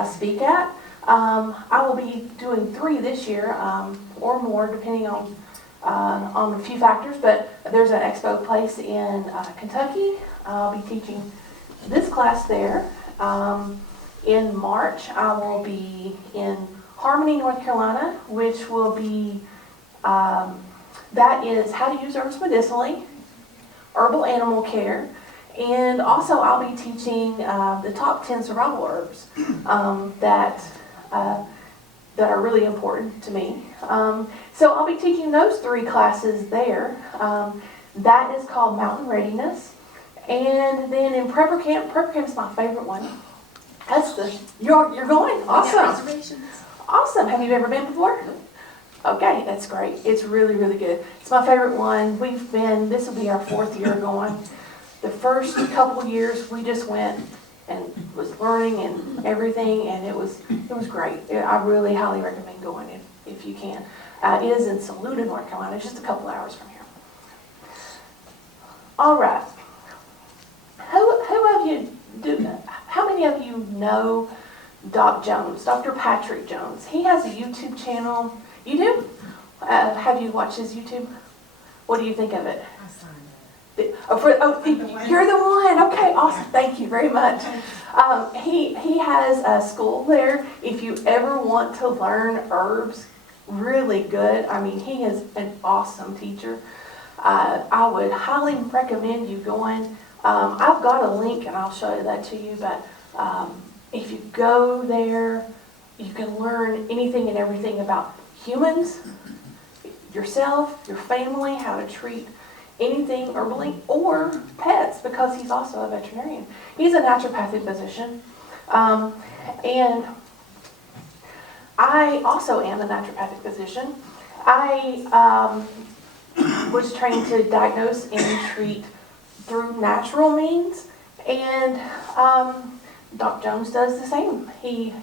I speak at. I will be doing 3 this year, or more, depending on a few factors, but there's an expo place in Kentucky. I'll be teaching this class there. In March, I will be in Harmony, North Carolina, which will be, that is how to use herbs medicinally, herbal animal care, and also I'll be teaching the top 10 survival herbs that are really important to me. So I'll be teaching those 3 classes there. That is called Mountain Readiness. And then in Prepper Camp is my favorite one. That's you're going? Awesome. Awesome. Have you ever been before? Okay, that's great. It's really, really good. It's my favorite one. This will be our 4th year going. The first couple years we just went and was learning and everything, and it was great. I really highly recommend going if you can. It is in Saluda, North Carolina. It's just a couple hours from here. All right. How many of you know Doc Jones, Dr. Patrick Jones? He has a YouTube channel. You do? Have you watched his YouTube? What do you think of it? I signed You're the one. Okay, awesome. Thank you very much. He has a school there. If you ever want to learn herbs, really good. I mean, he is an awesome teacher. I would highly recommend you going. I've got a link, and I'll show that to you. But if you go there, you can learn anything and everything about humans, yourself, your family, how to treat anything herbally, or pets, because he's also a veterinarian. He's a naturopathic physician, and I also am a naturopathic physician. I was trained to diagnose and treat through natural means, and Dr. Jones does the same. He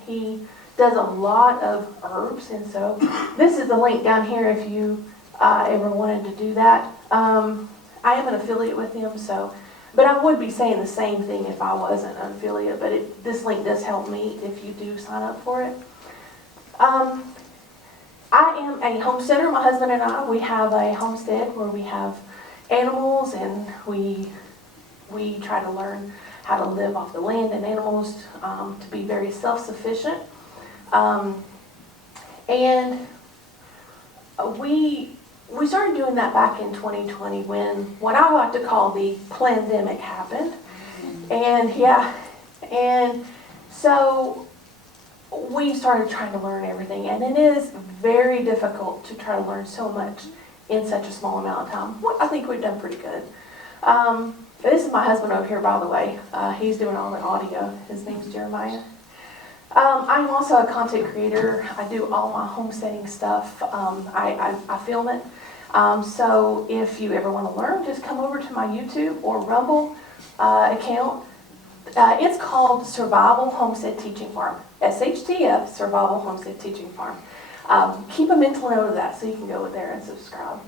does a lot of herbs, and so this is the link down here if you ever wanted to do that. I am an affiliate with him, but I would be saying the same thing if I wasn't an affiliate, but this link does help me if you do sign up for it. I am a homesteader. My husband and I, we have a homestead where we have animals, and we try to learn how to live off the land and animals, to be very self-sufficient. And we started doing that back in 2020 when what I like to call the pandemic happened. And so we started trying to learn everything, and it is very difficult to try to learn so much in such a small amount of time. Well, I think we've done pretty good. This is my husband over here, by the way. He's doing all the audio. His name's Jeremiah. I'm also a content creator. I do all my homesteading stuff. I film it. So if you ever want to learn, just come over to my YouTube or Rumble account. It's called Survival Homestead Teaching Farm. S.H.T.F, Survival Homestead Teaching Farm. Keep a mental note of that so you can go there and subscribe.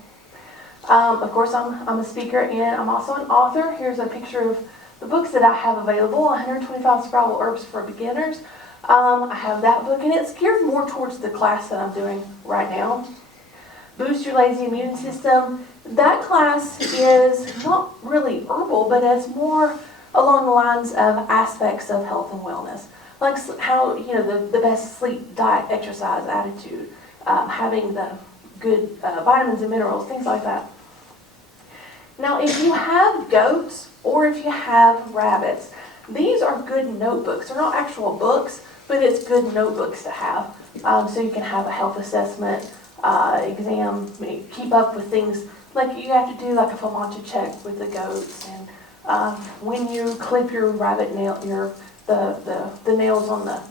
Of course, I'm a speaker, and I'm also an author. Here's a picture of the books that I have available, 125 Survival Herbs for Beginners. I have that book, and it's geared more towards the class that I'm doing right now. Boost Your Lazy Immune System. That class is not really herbal, but it's more along the lines of aspects of health and wellness. Like how, the best sleep, diet, exercise, attitude, having the good vitamins and minerals, things like that. Now, if you have goats or if you have rabbits, these are good notebooks. They're not actual books, but it's good notebooks to have. So you can have a health assessment, exam, keep up with things. Like you have to do like a FOMACHA check with the goats, and when you clip your rabbit nail, the nails on the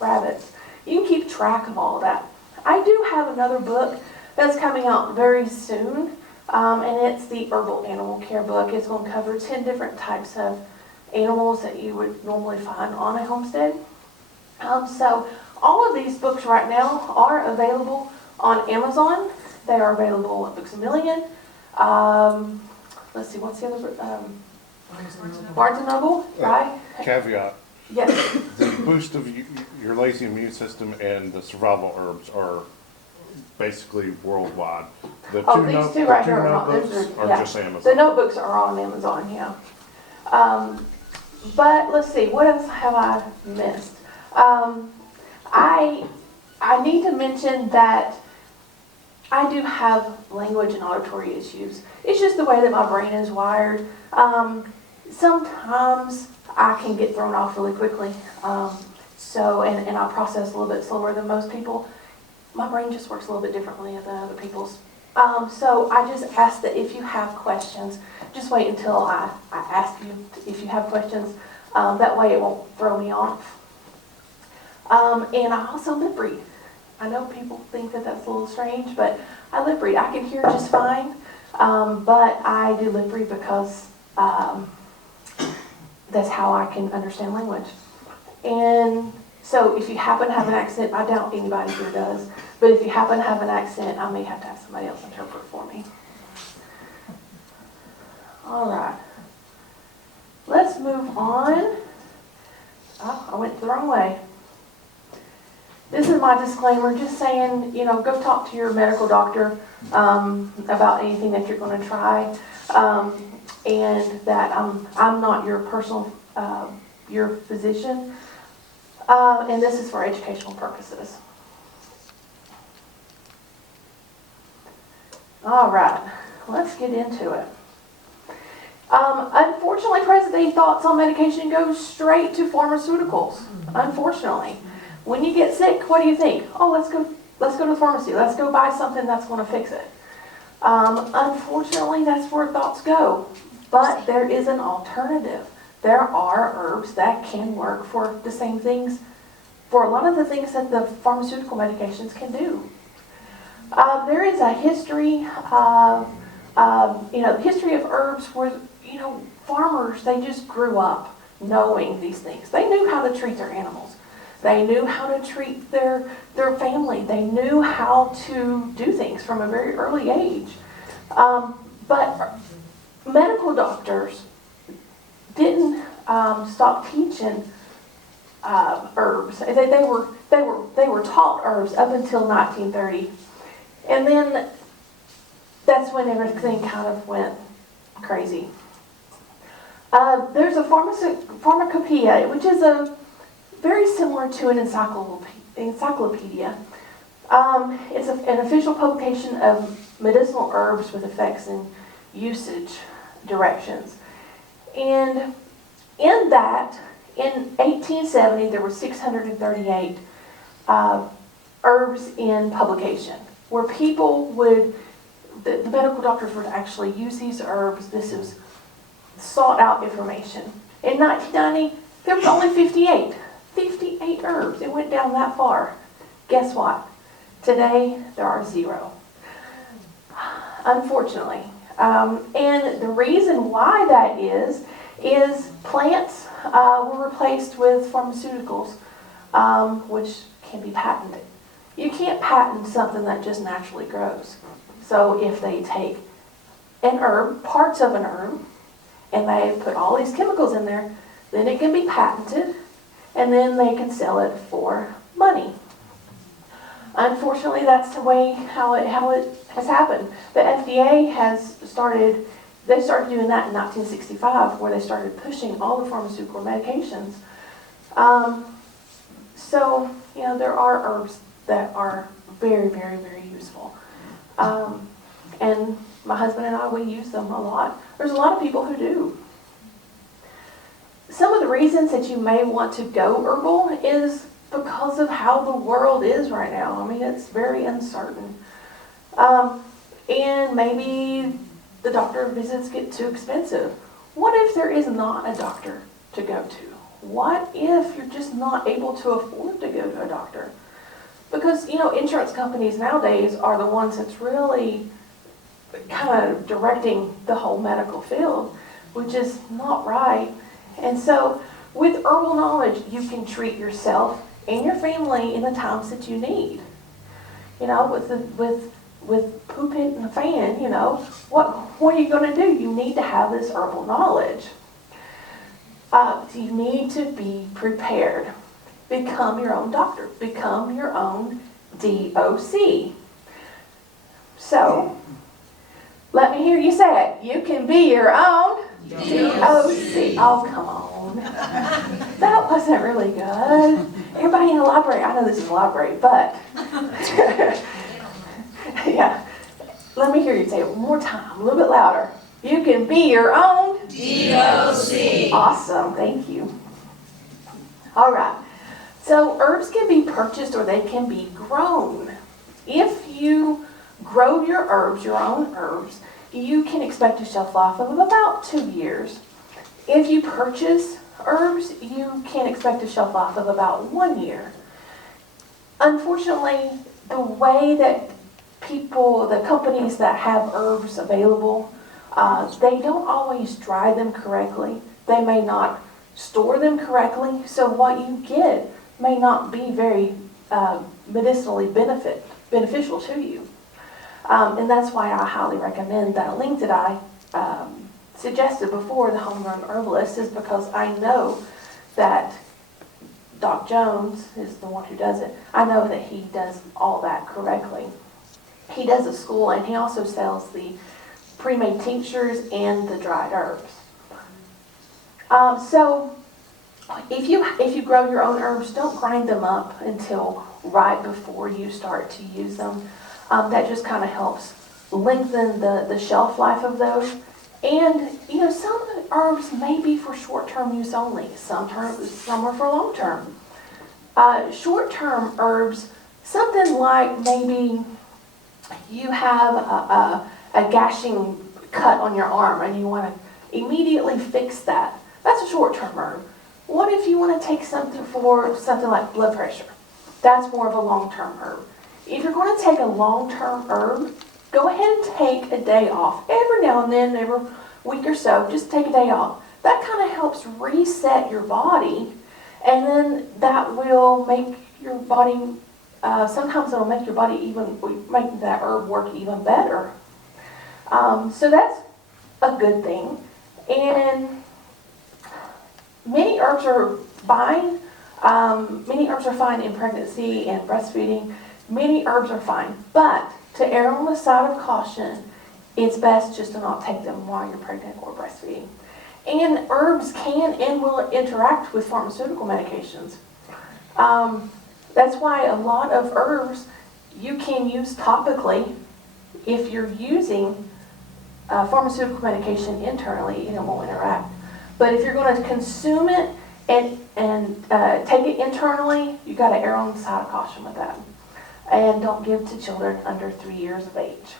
rabbits, you can keep track of all that. I do have another book that's coming out very soon, and it's the Herbal Animal Care book. It's going to cover 10 different types of animals that you would normally find on a homestead. So all of these books right now are available on Amazon. They are available at Books A Million. Let's see, what's the other book? Barnes & Noble, right? Caveat. Yes. The boost of your lazy immune system and the survival herbs are basically worldwide. The Oh, these two right here are not, notebooks are yeah. just Amazon. The notebooks are on Amazon, yeah. But let's see, what else have I missed? I need to mention that I do have language and auditory issues. It's just the way that my brain is wired. Sometimes I can get thrown off really quickly. And I process a little bit slower than most people. My brain just works a little bit differently than other people's. So I just ask that if you have questions, just wait until I ask you if you have questions. That way it won't throw me off. And I also lip read. I know people think that that's a little strange, but I lip read. I can hear just fine, but I do lip read because that's how I can understand language. And so if you happen to have an accent, I doubt anybody here does, but if you happen to have an accent, I may have to have somebody else interpret for me. All right. Let's move on. Oh, I went the wrong way. This is my disclaimer, just saying, go talk to your medical doctor about anything that you're going to try, and that I'm not your personal, your physician, and this is for educational purposes. All right, let's get into it. Unfortunately, present-day thoughts on medication go straight to pharmaceuticals. Unfortunately. When you get sick, what do you think? Oh, let's go to the pharmacy. Let's go buy something that's going to fix it. Unfortunately, that's where thoughts go. But there is an alternative. There are herbs that can work for the same things, for a lot of the things that the pharmaceutical medications can do. There is a history of, the history of herbs where, farmers, they just grew up knowing these things. They knew how to treat their animals. They knew how to treat their family. They knew how to do things from a very early age. But medical doctors didn't stop teaching herbs. They were taught herbs up until 1930, and then that's when everything kind of went crazy. There's a pharmacopoeia, which is very similar to an encyclopedia. It's an official publication of medicinal herbs with effects and usage directions. And in that, in 1870, there were 638 herbs in publication, where people the medical doctors would actually use these herbs. This is sought out information. In 1990, there was only 58 herbs. It went down that far. Guess what? Today, there are 0. Unfortunately. And the reason why that is plants were replaced with pharmaceuticals, which can be patented. You can't patent something that just naturally grows. So if they take an herb, parts of an herb, and they put all these chemicals in there, then it can be patented, and then they can sell it for money. Unfortunately, that's the way how it has happened. The FDA started doing that in 1965, where they started pushing all the pharmaceutical medications. So, there are herbs that are very, very, very useful. And my husband and I, we use them a lot. There's a lot of people who do. Some of the reasons that you may want to go herbal is because of how the world is right now. I mean, it's very uncertain. And maybe the doctor visits get too expensive. What if there is not a doctor to go to? What if you're just not able to afford to go to a doctor? Because, insurance companies nowadays are the ones that's really kind of directing the whole medical field, which is not right. And so with herbal knowledge, you can treat yourself and your family in the times that you need. With poop hitting the fan, what are you going to do? You need to have this herbal knowledge. You need to be prepared. Become your own doctor. Become your own DOC. So, let me hear you say it. You can be your own DOC. Oh, come on. That wasn't really good. Everybody in the library, I know this is a library, but yeah. Let me hear you say it one more time, a little bit louder. You can be your own DOC. Awesome, thank you. All right. So herbs can be purchased or they can be grown. If you grow your herbs, your own herbs, you can expect a shelf life of about 2 years. If you purchase herbs, you can expect a shelf life of about 1 year. Unfortunately, the way that the companies that have herbs available, they don't always dry them correctly. They may not store them correctly, so what you get may not be very medicinally beneficial to you. And that's why I highly recommend that link that I suggested before, the Homegrown Herbalist, is because I know that Doc Jones is the one who does it. I know that he does all that correctly. He does a school, and he also sells the pre-made tinctures and the dried herbs. So if you grow your own herbs, don't grind them up until right before you start to use them. That just kind of helps lengthen the shelf life of those. And, some herbs may be for short-term use only. Some are for long-term. Short-term herbs, something like maybe you have a gashing cut on your arm and you want to immediately fix that. That's a short-term herb. What if you want to take something for something like blood pressure? That's more of a long-term herb. If you're going to take a long-term herb, go ahead and take a day off. Every now and then, every week or so, just take a day off. That kind of helps reset your body, and then that will make your body, sometimes it'll make your body make that herb work even better. So that's a good thing. And many herbs are fine. Many herbs are fine in pregnancy and breastfeeding. Many herbs are fine, but to err on the side of caution, it's best just to not take them while you're pregnant or breastfeeding. And herbs can and will interact with pharmaceutical medications. That's why a lot of herbs you can use topically if you're using pharmaceutical medication internally, and it won't interact. But if you're going to consume it and take it internally, you got to err on the side of caution with that. And don't give to children under 3 years of age.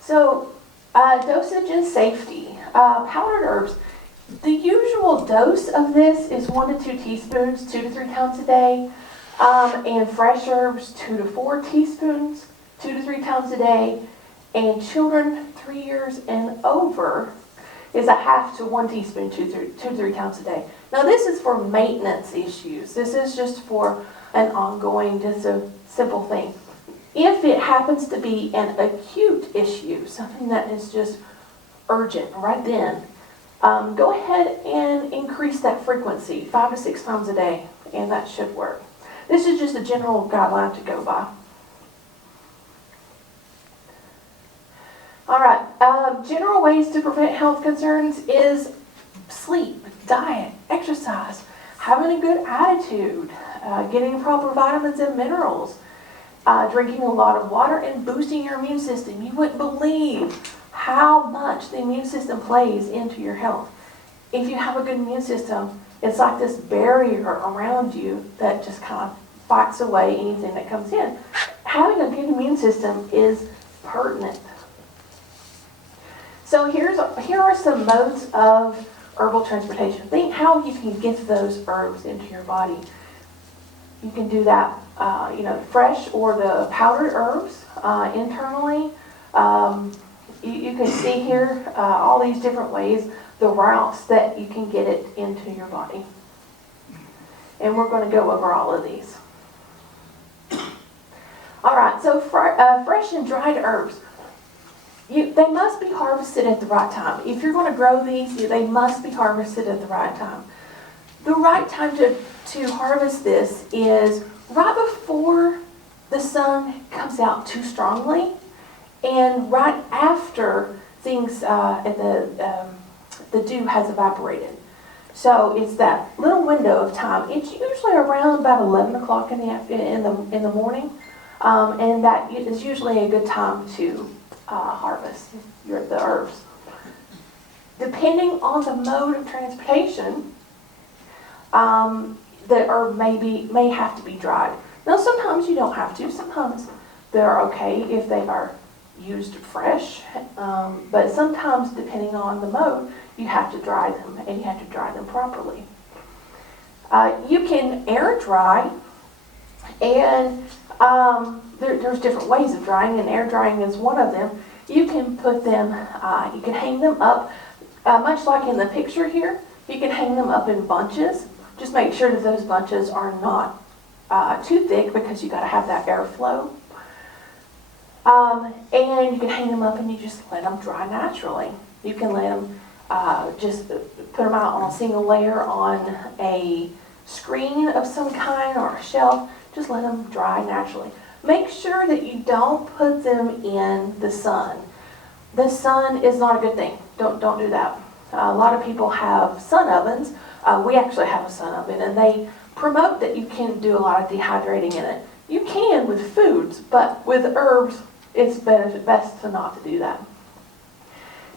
So, dosage and safety. Powdered herbs. The usual dose of this is 1 to 2 teaspoons, 2 to 3 times a day. And fresh herbs, 2 to 4 teaspoons, 2 to 3 times a day. And children 3 years and over is a half to 1 teaspoon, 2 to 3 times a day. Now this is for maintenance issues. This is just for an ongoing, just a simple thing. If it happens to be an acute issue, something that is just urgent right then, go ahead and increase that frequency 5 to 6 times a day, and that should work. This is just a general guideline to go by. All right, general ways to prevent health concerns is sleep, diet, exercise, having a good attitude, getting proper vitamins and minerals, drinking a lot of water, and boosting your immune system. You wouldn't believe how much the immune system plays into your health. If you have a good immune system, it's like this barrier around you that just kind of fights away anything that comes in. Having a good immune system is pertinent. So here are some modes of herbal transportation. Think how you can get those herbs into your body. You can do that, fresh or the powdered herbs internally. You can see here all these different ways, the routes that you can get it into your body. And we're going to go over all of these. All right, so fresh and dried herbs. They must be harvested at the right time. If you're going to grow these, they must be harvested at the right time. The right time to harvest this is right before the sun comes out too strongly, and right after things the dew has evaporated. So it's that little window of time. It's usually around about 11 o'clock in the morning, and that is usually a good time to harvest the herbs. Depending on the mode of transportation, the herb may have to be dried. Now sometimes you don't have to. Sometimes they're okay if they are used fresh, but sometimes depending on the mode, you have to dry them, and you have to dry them properly. You can air dry, and there's different ways of drying, and air drying is one of them. You can put them, you can hang them up, much like in the picture here. You can hang them up in bunches. Just make sure that those bunches are not too thick, because you got to have that airflow. And you can hang them up and you just let them dry naturally. You can let them just put them out on a single layer on a screen of some kind or a shelf. Just let them dry naturally. Make sure that you don't put them in the sun. The sun is not a good thing. Don't do that. A lot of people have sun ovens. We actually have a sun oven, and they promote that you can do a lot of dehydrating in it. You can with foods, but with herbs, it's best to not to do that.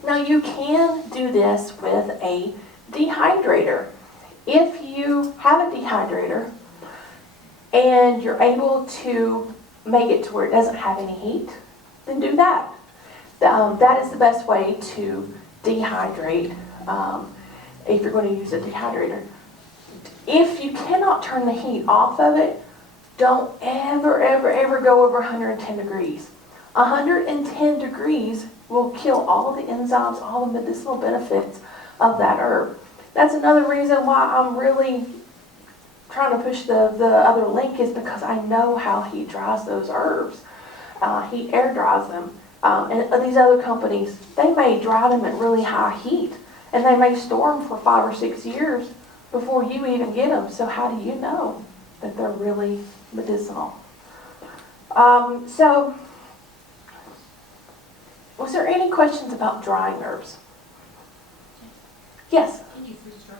Now you can do this with a dehydrator. If you have a dehydrator and you're able to make it to where it doesn't have any heat, then do that. That is the best way to dehydrate if you're going to use a dehydrator. If you cannot turn the heat off of it, don't ever go over 110 degrees. 110 degrees will kill all the enzymes, all the medicinal benefits of that herb. That's another reason why I'm really trying to push the other link, is because I know how he dries those herbs. He air dries them. And these other companies, they may dry them at really high heat, and they may store them for 5 or 6 years before you even get them. So how do you know that they're really medicinal? So, was there any questions about drying herbs? Yes? Can you freeze dry?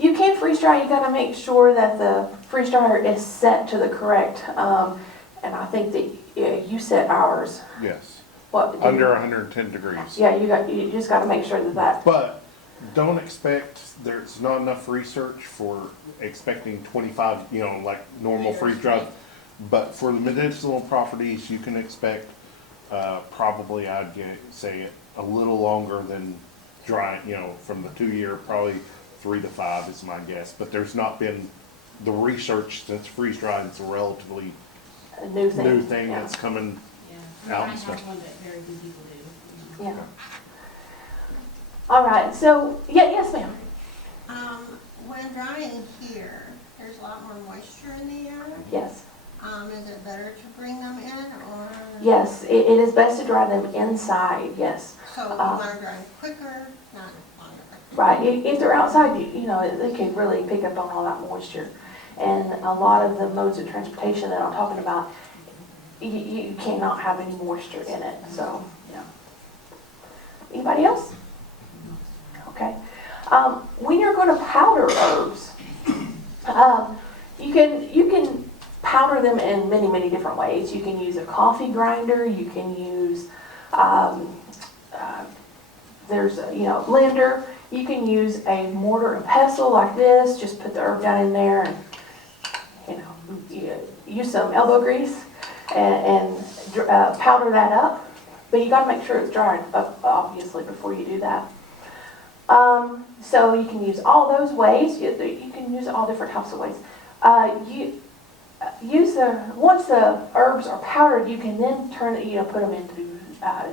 You can freeze dry. You got to make sure that the freeze dryer is set to the correct, and I think that you set ours. Yes. What? Under 110 degrees. Yeah, you just got to make sure that. But don't expect, there's not enough research for expecting 25, like normal freeze dry. But for the medicinal properties, you can expect probably, I'd say a little longer than dry, from the 2 year, probably 3 to 5 is my guess. But there's not been the research since freeze drying is a relatively A new thing. that's coming Yeah. out I and have stuff. one that very few people do. Yeah. All right. So, yes, ma'am. When drying here, there's a lot more moisture in the air. Yes. Is it better to bring them in, or? Yes, it is best to dry them inside. Yes. So you want to dry them quicker, not longer? Right. If they're outside, they can really pick up on all that moisture, and a lot of the modes of transportation that I'm talking about, you cannot have any moisture in it. So, yeah. Anybody else? Okay. When you're going to powder herbs, you can powder them in many different ways. You can use a coffee grinder. You can use there's a blender. You can use a mortar and pestle like this. Just put the herb down in there, and use some elbow grease and powder that up. But you got to make sure it's dried up, obviously, before you do that. So you can use all those ways. You can use all different types of ways. Once the herbs are powdered, you can then put them into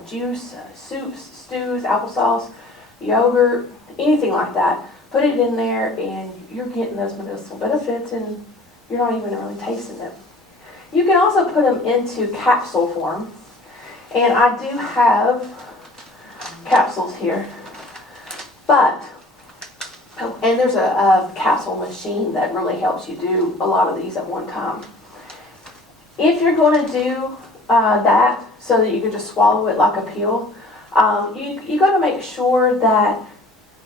juice, soups, stews, applesauce, yogurt, anything like that. Put it in there, and you're getting those medicinal benefits, and you're not even really tasting them. You can also put them into capsule form, And I do have capsules here. But, oh, and there's a capsule machine that really helps you do a lot of these at one time. If you're going to do that so that you can just swallow it like a pill, you got to make sure that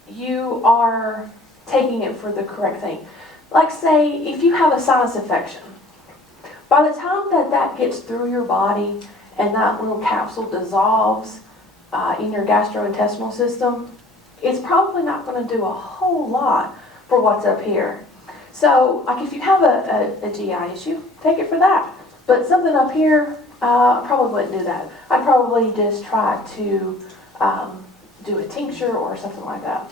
you are taking it for the correct thing. Like say, if you have a sinus infection, by the time that gets through your body and that little capsule dissolves in your gastrointestinal system, it's probably not going to do a whole lot for what's up here. So, like if you have a GI issue, take it for that. But something up here, I probably wouldn't do that. I'd probably just try to do a tincture or something like that.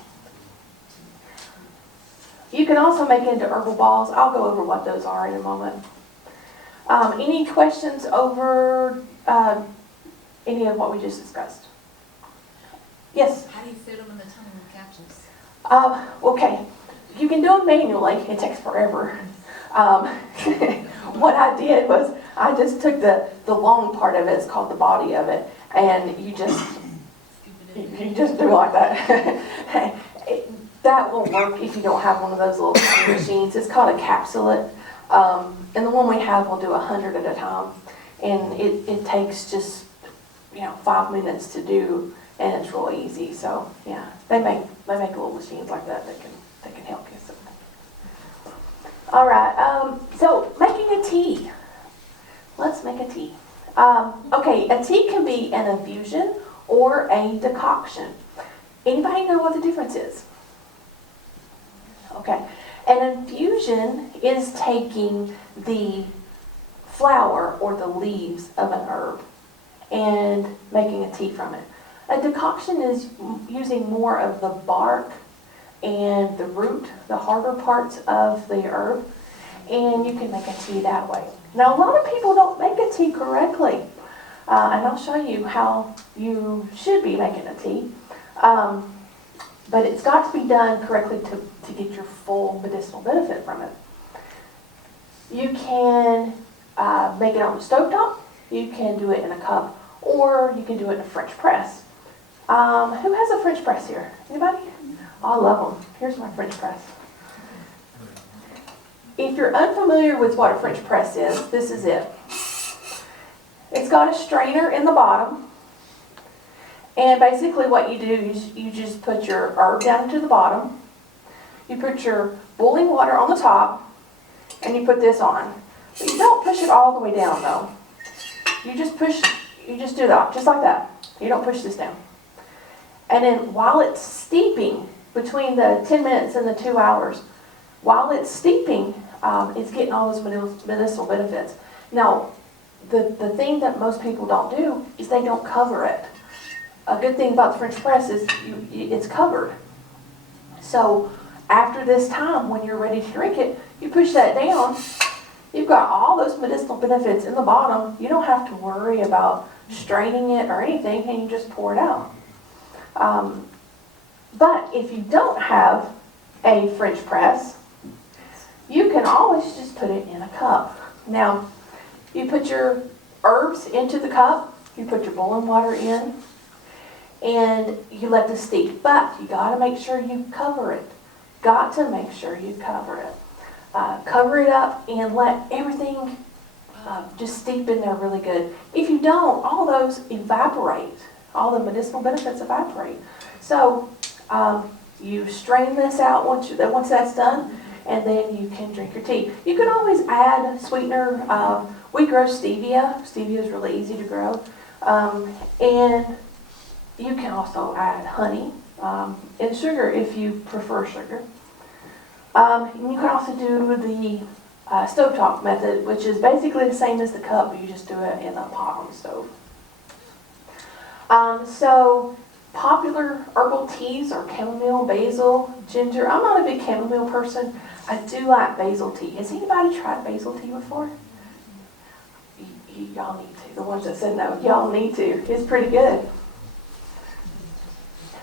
You can also make it into herbal balls. I'll go over what those are in a moment. Any questions over any of what we just discussed? Yes? How do you fit them in the tiny little capsules? Okay, you can do them manually. It takes forever. What I did was I just took the long part of it, it's called the body of it, and you just do it like that. That won't work if you don't have one of those little tiny machines. It's called a capsulate. And the one we have will do 100 at a time. And it takes just, 5 minutes to do, and it's real easy. So yeah, they make little machines like that that can help you. So. All right, so making a tea. Let's make a tea. Okay, a tea can be an infusion or a decoction. Anybody know what the difference is? Okay, an infusion is taking the flower or the leaves of an herb and making a tea from it. A decoction is using more of the bark and the root, the harder parts of the herb, and you can make a tea that way. Now, a lot of people don't make a tea correctly, and I'll show you how you should be making a tea. But it's got to be done correctly to get your full medicinal benefit from it. You can make it on the stovetop, you can do it in a cup, or you can do it in a French press. Who has a French press here? Anybody? I love them. Here's my French press. If you're unfamiliar with what a French press is, this is it. It's got a strainer in the bottom. And basically what you do is you just put your herb down into the bottom, you put your boiling water on the top, and you put this on. But you don't push it all the way down though. You just do that, just like that. You don't push this down. And then while it's steeping, between the 10 minutes and the 2 hours, while it's steeping, it's getting all those medicinal benefits. Now, the thing that most people don't do is they don't cover it. A good thing about the French press is it's covered. So after this time, when you're ready to drink it, you push that down. You've got all those medicinal benefits in the bottom. You don't have to worry about straining it or anything, and you just pour it out. But if you don't have a French press, you can always just put it in a cup. Now, you put your herbs into the cup, you put your boiling water in, and you let this steep. But you got to make sure you cover it. Got to make sure you cover it. Cover it up and let everything just steep in there really good. If you don't, all those evaporate. All the medicinal benefits evaporate. So you strain this out once that's done, and then you can drink your tea. You can always add sweetener. We grow stevia. Stevia is really easy to grow. And you can also add honey and sugar if you prefer sugar. You can also do the stovetop method, which is basically the same as the cup, but you just do it in a pot on the stove. So popular herbal teas are chamomile, basil, ginger. I'm not a big chamomile person. I do like basil tea. Has anybody tried basil tea before? Y'all need to. The ones that said no, y'all need to. It's pretty good.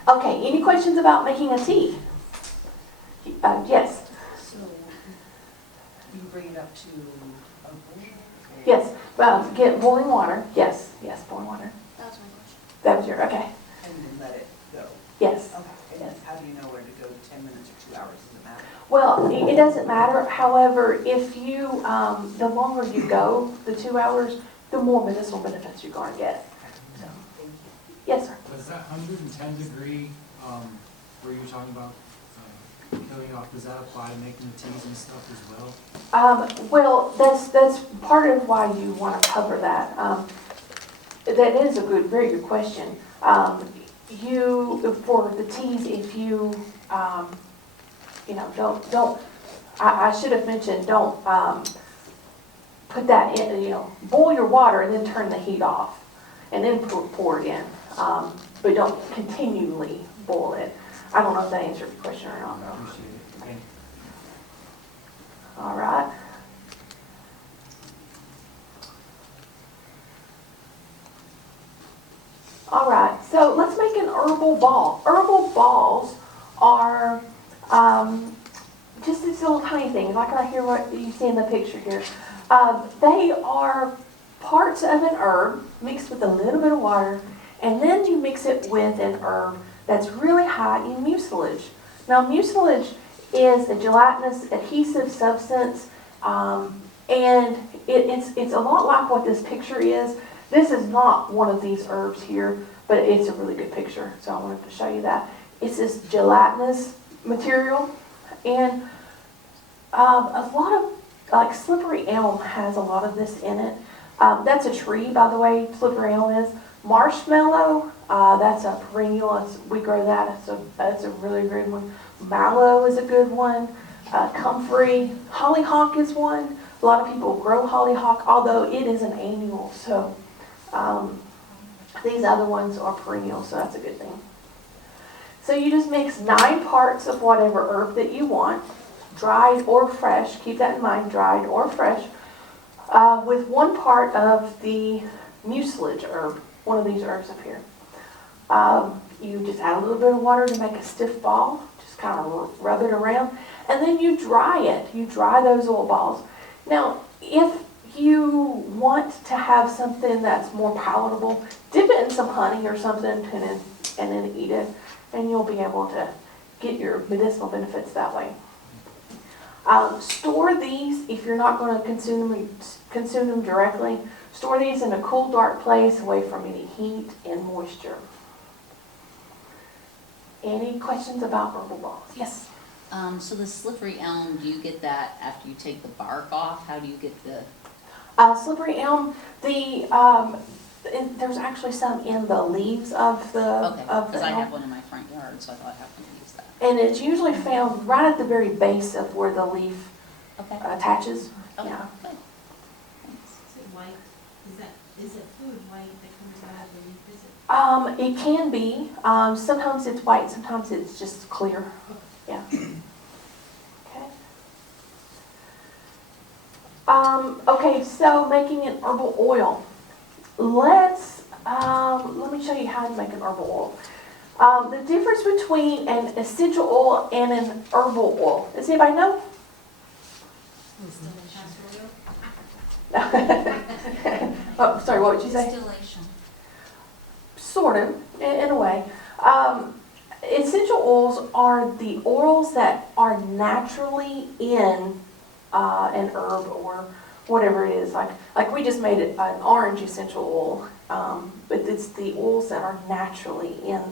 Okay, any questions about making a tea? Yes. So, you bring it up to a boil? Yes. Get boiling water. Yes, boiling water. About here, okay, And then let it go. yes. Okay, and Yes. how do you know where to go, 10 minutes or 2 hours, does it matter? Well, it doesn't matter, however, if you, the longer you go, the 2 hours, the more medicinal benefits you're gonna get. So, Thank you. yes, sir. Does that 110 degree, where you're talking about peeling off, does that apply to making the teas and stuff as well? Well, that's part of why you want to cover that. That is a very good question. For the teas, if you, I should have mentioned, don't put that in, boil your water and then turn the heat off and then pour it in. But don't continually boil it. I don't know if that answered your question or not. I appreciate it. Thank you. All right. All right, so let's make an herbal ball. Herbal balls are just these little tiny things, like right here, what you see in the picture here. They are parts of an herb mixed with a little bit of water, and then you mix it with an herb that's really high in mucilage. Now, mucilage is a gelatinous adhesive substance, and it's a lot like what this picture is. This is not one of these herbs here, but it's a really good picture, so I wanted to show you that. It's this gelatinous material, and a lot of, like slippery elm has a lot of this in it. That's a tree, by the way, slippery elm is. Marshmallow, that's a perennial, we grow that, that's a really good one. Mallow is a good one. Comfrey, hollyhock is one. A lot of people grow hollyhock, although it is an annual, so these other ones are perennial, so that's a good thing. So you just mix 9 parts of whatever herb that you want, dried or fresh, keep that in mind, dried or fresh, with 1 part of the mucilage herb, one of these herbs up here. You just add a little bit of water to make a stiff ball, just kind of rub it around, and then you dry it. You dry those oil balls. Now, if you want to have something that's more palatable, dip it in some honey or something and then eat it, and you'll be able to get your medicinal benefits that way. Store these, if you're not going to consume them directly, store these in a cool, dark place away from any heat and moisture. Any questions about herbal balls? Yes? So the slippery elm, do you get that after you take the bark off? How do you get the... Slippery elm, there's actually some in the leaves of the Okay, of because the I elm. have one in my front yard, so I thought I have to use that. And it's usually found right at the very base of where the leaf Okay. attaches. Okay, Yeah. good. Thanks. Is it white? Is it fluid white that comes out of the leaf? Is it? It can be. Sometimes it's white, sometimes it's just clear. Yeah. Okay. Okay, so making an herbal oil. Let me show you how to make an herbal oil. The difference between an essential oil and an herbal oil. Does anybody know? Oh, sorry, what would you say? Distillation. Sort of, in a way. Essential oils are the oils that are naturally in an herb or whatever it is. Like we just made it an orange essential oil, but it's the oils that are naturally in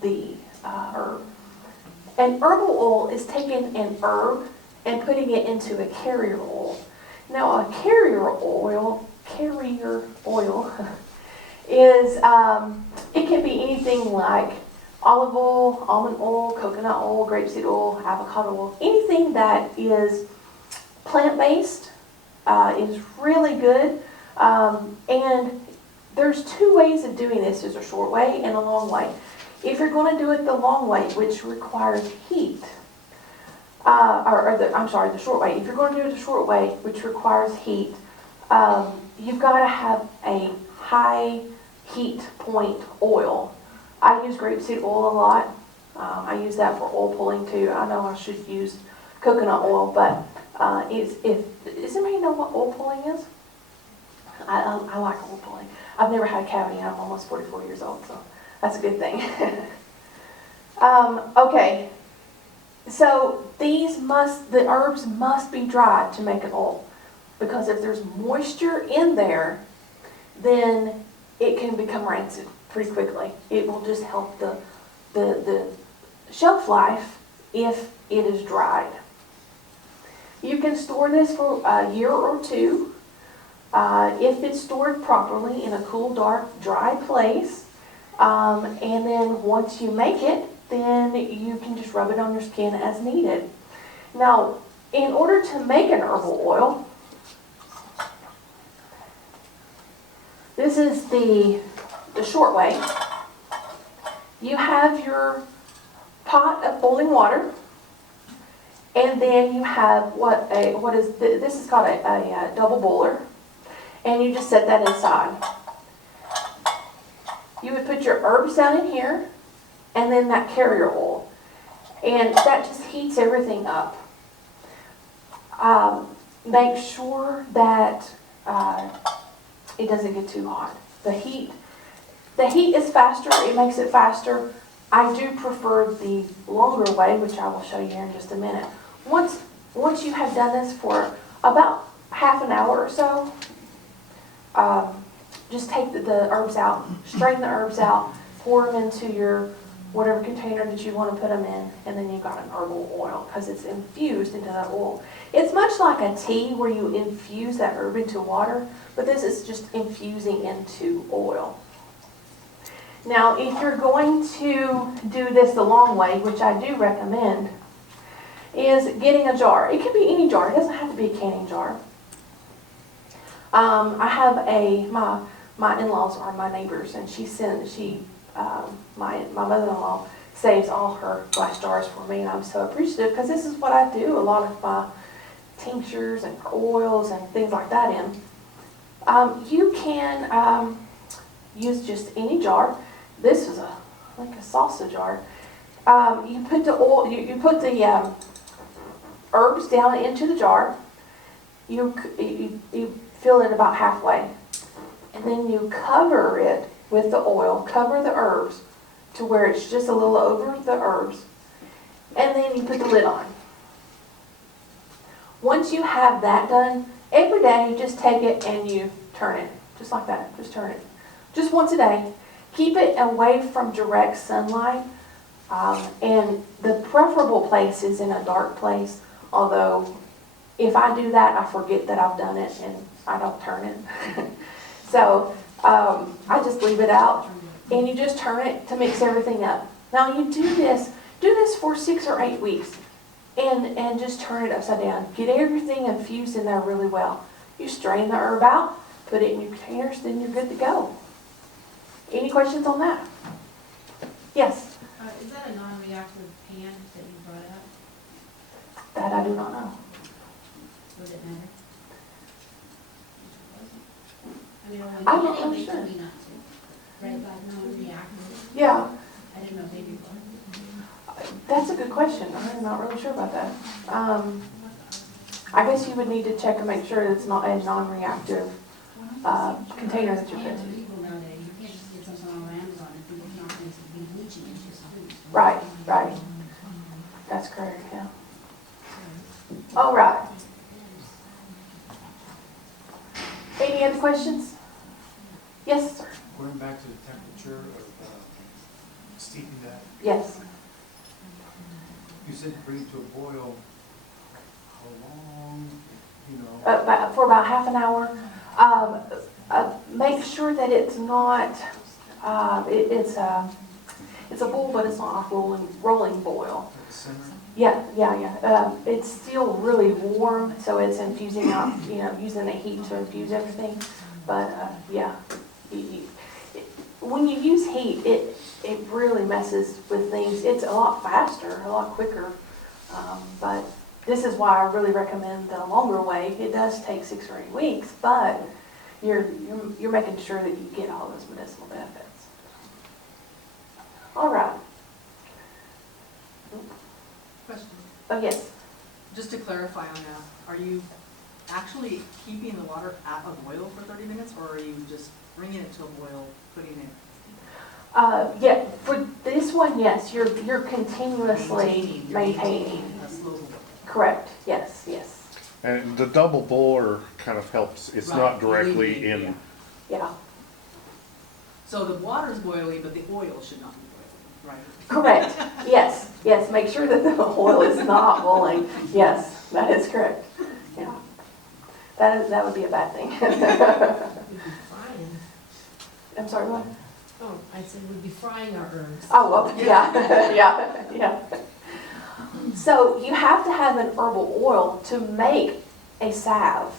the herb. An herbal oil is taking an herb and putting it into a carrier oil. Now a carrier oil is, it can be anything like olive oil, almond oil, coconut oil, grapeseed oil, avocado oil, anything that is plant-based is really good. And there's 2 ways of doing this. There's a short way and a long way. If you're going to do it the long way, which requires heat, the short way. If you're going to do it the short way, which requires heat, you've got to have a high heat point oil. I use grapeseed oil a lot. I use that for oil pulling too. I know I should use coconut oil, but does anybody know what oil pulling is? I like oil pulling. I've never had a cavity and I'm almost 44 years old, so That's a good thing. Okay, so the herbs must be dried to make an oil, because if there's moisture in there, then it can become rancid pretty quickly. It will just help the shelf life if it is dried. You can store this for a year or two if it's stored properly in a cool, dark, dry place. And then once you make it, then you can just rub it on your skin as needed. Now, in order to make an herbal oil, this is the short way. You have your pot of boiling water, and then you have this is called a double boiler, and you just set that inside. You would put your herbs down in here, and then that carrier oil, and that just heats everything up. Make sure that it doesn't get too hot. The heat is faster. It makes it faster. I do prefer the longer way, which I will show you here in just a minute. Once you have done this for about half an hour or so, just take the herbs out, strain the herbs out, pour them into your whatever container that you want to put them in, and then you've got an herbal oil because it's infused into that oil. It's much like a tea where you infuse that herb into water, but this is just infusing into oil. Now, if you're going to do this the long way, which I do recommend, is getting a jar. It can be any jar. It doesn't have to be a canning jar. I have my in-laws are my neighbors, and my mother-in-law saves all her glass jars for me, and I'm so appreciative because this is what I do a lot of my tinctures and oils and things like that in. You can use just any jar. This is like a salsa jar. You put the oil, you put the herbs down into the jar. You fill it about halfway, and then you cover it with the oil. Cover the herbs to where it's just a little over the herbs, and then you put the lid on. Once you have that done, every day you just take it and you turn it, just like that. Just turn it, just once a day. Keep it away from direct sunlight, and the preferable place is in a dark place, although if I do that, I forget that I've done it and I don't turn it. So I just leave it out, and you just turn it to mix everything up. Now you do this for 6 or 8 weeks, and just turn it upside down. Get everything infused in there really well. You strain the herb out, put it in your containers, then you're good to go. Any questions on that? Yes? Is that a non-reactive pan that you brought up? That I do not know. Does it matter? I mean, I'm not really sure. not to, right, like non-reactive. Yeah, I didn't know baby was. that's a good question. I'm not really sure about that. I guess you would need to check and make sure it's not a non-reactive container that you put in. Right, right. That's correct, yeah. All right. Any other questions? Yes, sir. Going back to the temperature of steeping that, Yes. you said bring it to a boil. How long, you know? For about half an hour. Make sure that it's not, it's a boil, but it's not a rolling boil. Like a simmer? Yeah. It's still really warm, so it's infusing out, using the heat to infuse everything. But, yeah, when you use heat, it really messes with things. It's a lot faster, a lot quicker. But this is why I really recommend the longer way. It does take 6 or 8 weeks, but you're making sure that you get all those medicinal benefits. All right. Question, Oh, yes. just to clarify on that, are you actually keeping the water at a boil for 30 minutes, or are you just bringing it to a boil, putting it? Yeah, for this one, yes, you're continuously maintaining. A slow. Correct, yes, yes, And the double boiler kind of helps, it's Right, not directly yeah. in, yeah. So the water's boiling, but the oil should not be boiling, right? Correct, yes, yes, make sure that the oil is not boiling. Yes, that is correct, yeah. That would be a bad thing. We'd be frying. I'm sorry, what? Oh, I said we'd be frying our herbs. Oh, well, yeah, yeah. So you have to have an herbal oil to make a salve.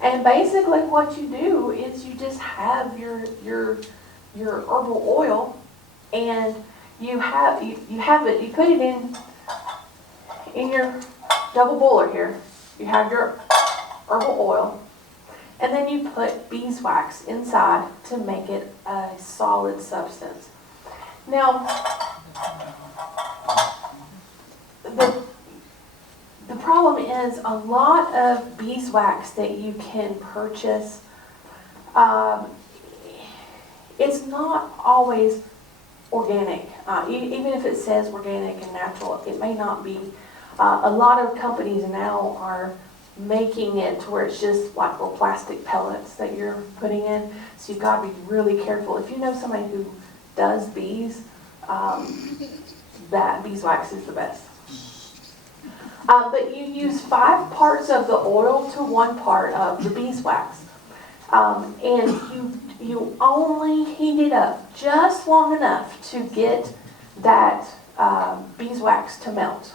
And basically what you do is you just have your herbal oil, and you have it, you put it in your double boiler here. You have your herbal oil, and then you put beeswax inside to make it a solid substance. Now, the problem is a lot of beeswax that you can purchase, it's not always organic. Even if it says organic and natural, it may not be. A lot of companies now are making it to where it's just like little plastic pellets that you're putting in. So you've got to be really careful. If you know somebody who does bees, that beeswax is the best. But you use 5 parts of the oil to 1 part of the beeswax. And you only heat it up just long enough to get that beeswax to melt.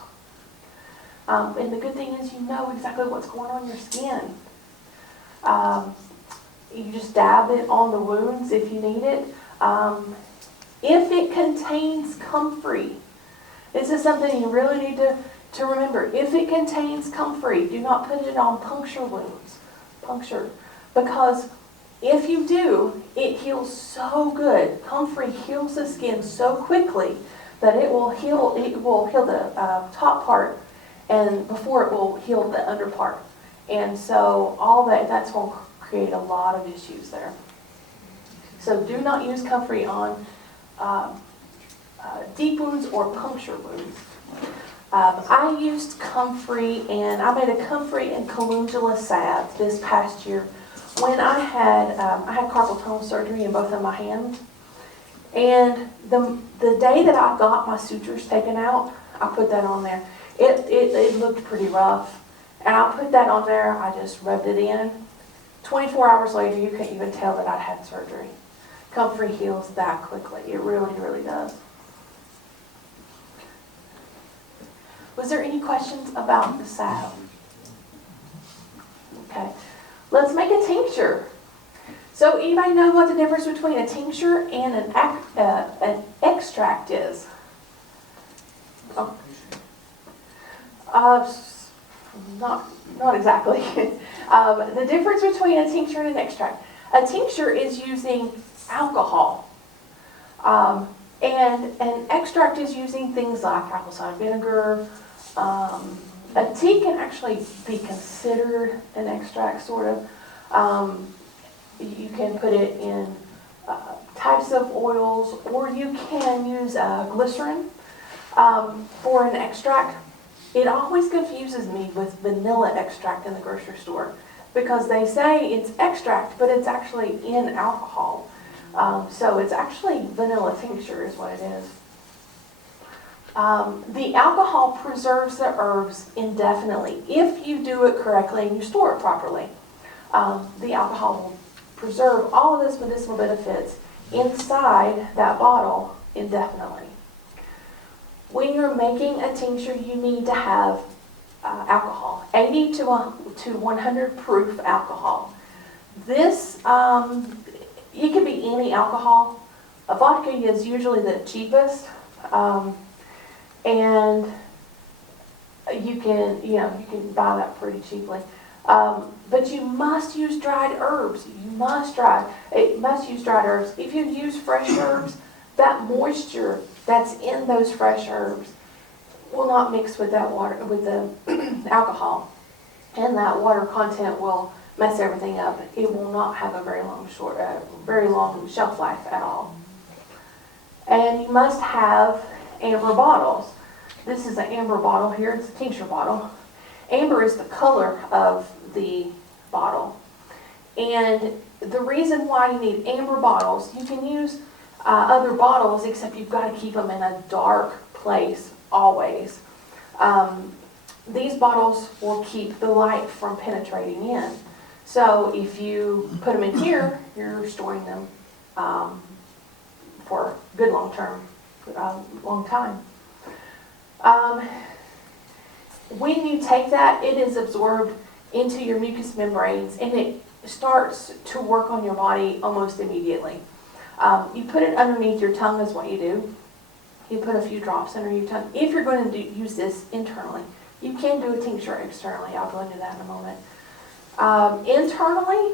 And the good thing is you know exactly what's going on in your skin. You just dab it on the wounds if you need it. If it contains comfrey, this is something you really need to remember. If it contains comfrey, do not put it on puncture wounds. Because if you do, it heals so good. Comfrey heals the skin so quickly that it will heal the top part, and before it will heal the under part. And so that's going to create a lot of issues there. So do not use comfrey on deep wounds or puncture wounds. I used comfrey, and I made a comfrey and calendula salve this past year when I had carpal tunnel surgery in both of my hands. And the day that I got my sutures taken out, I put that on there. It looked pretty rough, and I put that on there. I just rubbed it in. 24 hours later, you couldn't even tell that I'd had surgery. Comfrey heals that quickly. It really, really does. Was there any questions about the salve? Okay. Let's make a tincture. So anybody know what the difference between a tincture and an extract is? Oh. Not exactly. The difference between a tincture and an extract. A tincture is using alcohol. And an extract is using things like apple cider vinegar. A tea can actually be considered an extract, sort of. You can put it in types of oils, or you can use glycerin for an extract. It always confuses me with vanilla extract in the grocery store, because they say it's extract, but it's actually in alcohol. So it's actually vanilla tincture is what it is. The alcohol preserves the herbs indefinitely if you do it correctly and you store it properly. The alcohol will preserve all of those medicinal benefits inside that bottle indefinitely. When you're making a tincture, you need to have alcohol, 80 to 100 proof alcohol. This, it could be any alcohol. A vodka is usually the cheapest, and you can buy that pretty cheaply. But you must use dried herbs. You must use dried herbs. If you use fresh herbs, that moisture that's in those fresh herbs will not mix with that water, with the alcohol, and that water content will mess everything up. It will not have a very long shelf life at all. And you must have amber bottles. This is an amber bottle here, it's a tincture bottle. Amber is the color of the bottle. And the reason why you need amber bottles, you can use other bottles, except you've got to keep them in a dark place always. These bottles will keep the light from penetrating in. So if you put them in here, you're storing them for a good long time. When you take that, it is absorbed into your mucous membranes, and it starts to work on your body almost immediately. You put it underneath your tongue is what you do. You put a few drops under your tongue. If you're going to use this internally, you can do a tincture externally. I'll go into that in a moment. Internally,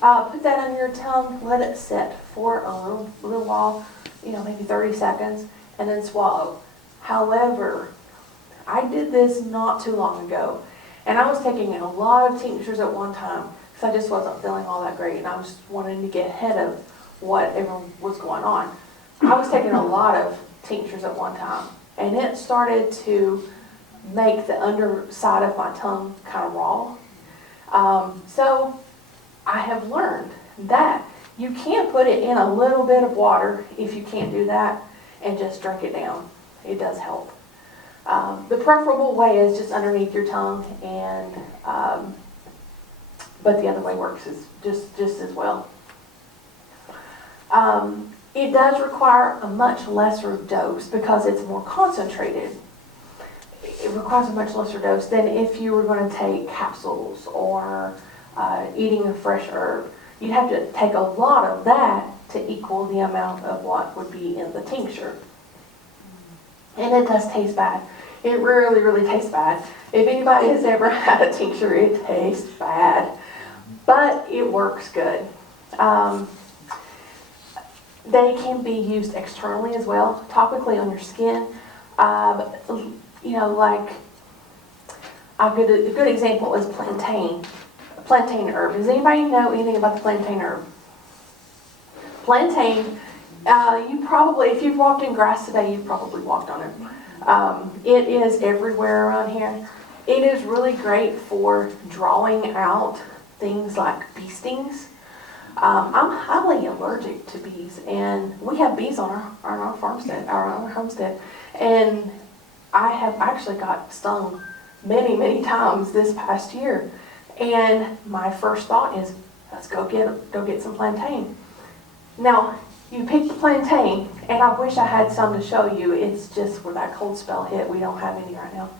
put that under your tongue, let it sit for a little while, maybe 30 seconds, and then swallow. However, I did this not too long ago, and I was taking a lot of tinctures at one time because I just wasn't feeling all that great, and I was wanting to get ahead of whatever was going on. I was taking a lot of tinctures at one time, and it started to make the underside of my tongue kind of raw. So I have learned that you can put it in a little bit of water if you can't do that and just drink it down. It does help. The preferable way is just underneath your tongue, and but the other way works is just as well. It does require a much lesser dose because it's more concentrated. It requires a much lesser dose than if you were going to take capsules or eating a fresh herb. You'd have to take a lot of that to equal the amount of what would be in the tincture. And it does taste bad. It really, really tastes bad. If anybody has ever had a tincture, it tastes bad. But it works good. They can be used externally as well, topically on your skin. Like a good example is plantain herb. Does anybody know anything about the plantain herb? Plantain, you probably, if you've walked in grass today, you've probably walked on it. It is everywhere around here. It is really great for drawing out things like bee stings. I'm highly allergic to bees, and we have bees on our farmstead, our homestead, and I have actually got stung many, many times this past year. And my first thought is, let's go get some plantain. Now, you pick the plantain, and I wish I had some to show you. It's just where that cold spell hit. We don't have any right now.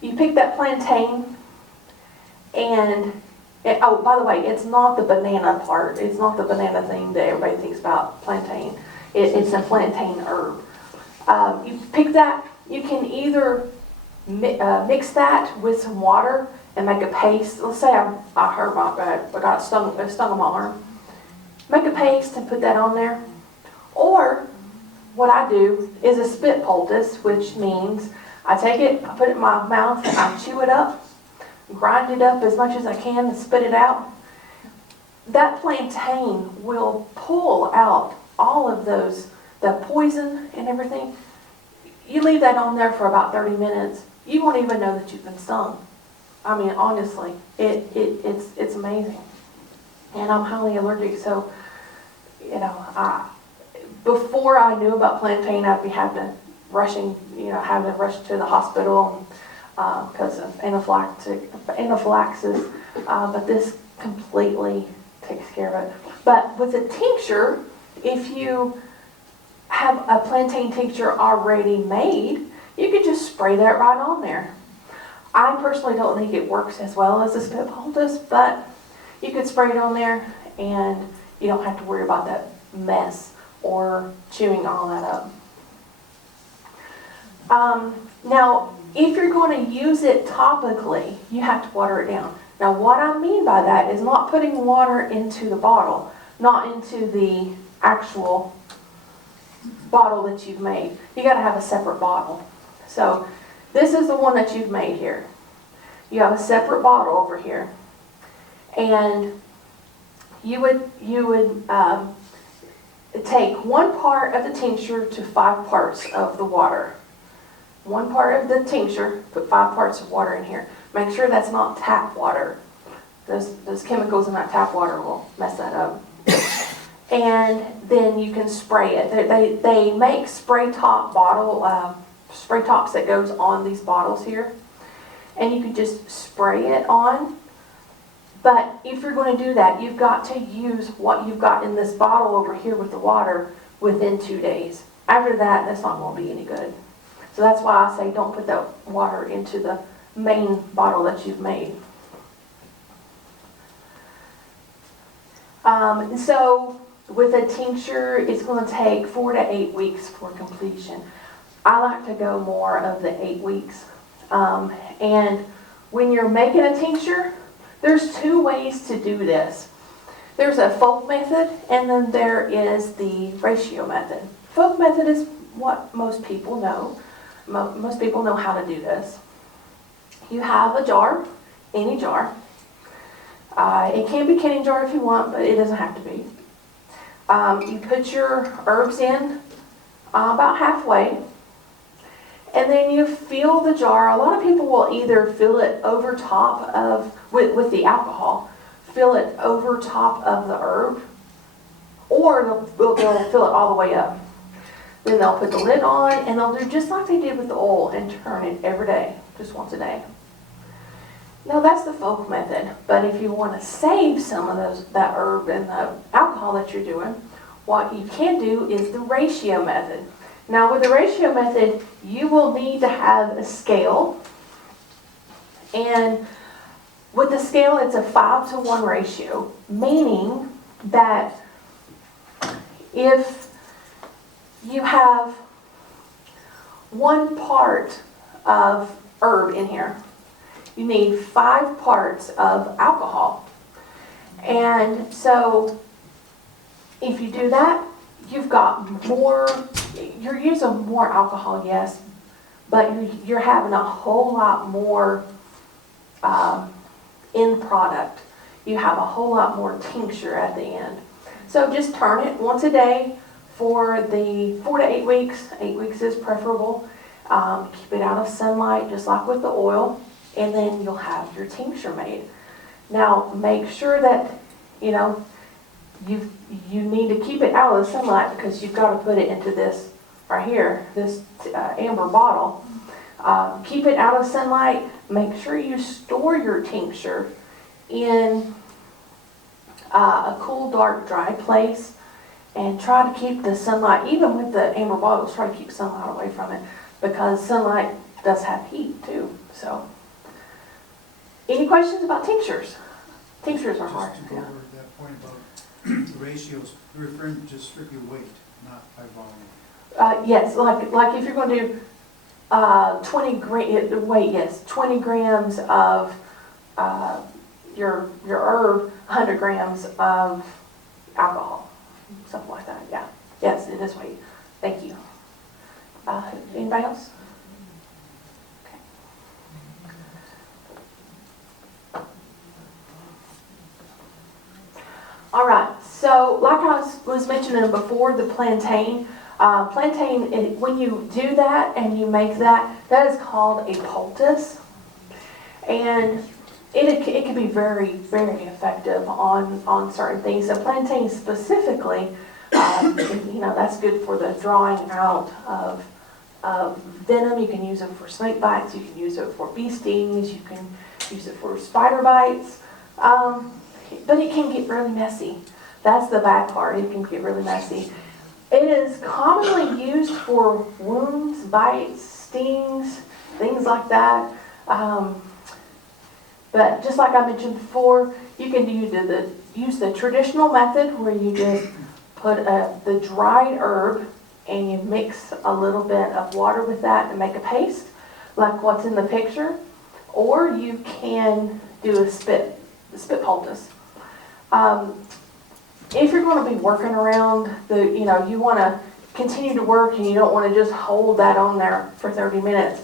You pick that plantain, and by the way, it's not the banana part. It's not the banana thing that everybody thinks about plantain. It's a plantain herb. You pick that. You can either mix that with some water and make a paste. Let's say I got stung on my arm. Make a paste and put that on there. Or what I do is a spit poultice, which means I take it, I put it in my mouth, I chew it up, grind it up as much as I can and spit it out. That plantain will pull out all of those, the poison and everything. You leave that on there for about 30 minutes. You won't even know that you've been stung. I mean, honestly, it's amazing. And I'm highly allergic, so, before I knew about plantain, I'd be having to rush to the hospital because of anaphylaxis. But this completely takes care of it. But with a tincture, if you have a plantain tincture already made, you could just spray that right on there. I personally don't think it works as well as a spit poultice, but you could spray it on there and you don't have to worry about that mess or chewing all that up. Now, if you're going to use it topically, you have to water it down. Now, what I mean by that is not putting water into the bottle, not into the actual bottle that you've made. You got to have a separate bottle. So this is the one that you've made here. You have a separate bottle over here, and you would take 1 part of the tincture to 5 parts of the water. 1 part of the tincture, put 5 parts of water in here. Make sure that's not tap water. Those chemicals in that tap water will mess that up. And then you can spray it. They make spray top bottle, spray tops that goes on these bottles here. And you can just spray it on. But if you're going to do that, you've got to use what you've got in this bottle over here with the water within 2 days. After that, that's not going to be any good. So that's why I say don't put that water into the main bottle that you've made. So with a tincture, it's going to take 4 to 8 weeks for completion. I like to go more of the 8 weeks. And when you're making a tincture, there's 2 ways to do this. There's a folk method, and then there is the ratio method. Folk method is what most people know. Most people know how to do this. You have a jar, any jar. It can be canning jar if you want, but it doesn't have to be. You put your herbs in about halfway, and then you fill the jar. A lot of people will either fill it over top of, with the alcohol, fill it over top of the herb, or they'll fill it all the way up. Then they'll put the lid on, and they'll do just like they did with the oil and turn it every day, just once a day. Now that's the folk method, but if you want to save some of that herb and the alcohol that you're doing, what you can do is the ratio method. Now with the ratio method, you will need to have a scale, and with the scale it's a 5-to-1 ratio, meaning that if you have 1 part of herb in here, you need 5 parts of alcohol. And so if you do that, you've got more, you're using more alcohol, yes, but you're having a whole lot more end product. You have a whole lot more tincture at the end. So just turn it once a day for the 4 to 8 weeks. 8 weeks is preferable. Keep it out of sunlight, just like with the oil, and then you'll have your tincture made. Now make sure that, you know, you need to keep it out of the sunlight, because you've got to put it into this right here, this amber bottle. Keep it out of sunlight. Make sure you store your tincture in a cool, dark, dry place, and try to keep the sunlight, even with the amber bottles, try to keep sunlight away from it, because sunlight does have heat too. So, any questions about tinctures? Tinctures are hard. Just to go over that point about the ratios, you're referring to just strictly weight, not by volume. Yes, like if you're going to do 20 grams of your herb, 100 grams of alcohol, something like that. Yeah, yes, it is weight. Thank you. Anybody else? All right, so like I was mentioning before, the plantain, when you do that and you make that, that is called a poultice. And it can be very, very effective on certain things. So plantain specifically, you know, that's good for the drawing out of venom. You can use it for snake bites, you can use it for bee stings, you can use it for spider bites. But it can get really messy. That's the bad part. It can get really messy. It is commonly used for wounds, bites, stings, things like that. But just like I mentioned before, you can use the traditional method where you just put the dried herb and you mix a little bit of water with that and make a paste, like what's in the picture. Or you can do a spit poultice. If you're going to be working around you want to continue to work and you don't want to just hold that on there for 30 minutes,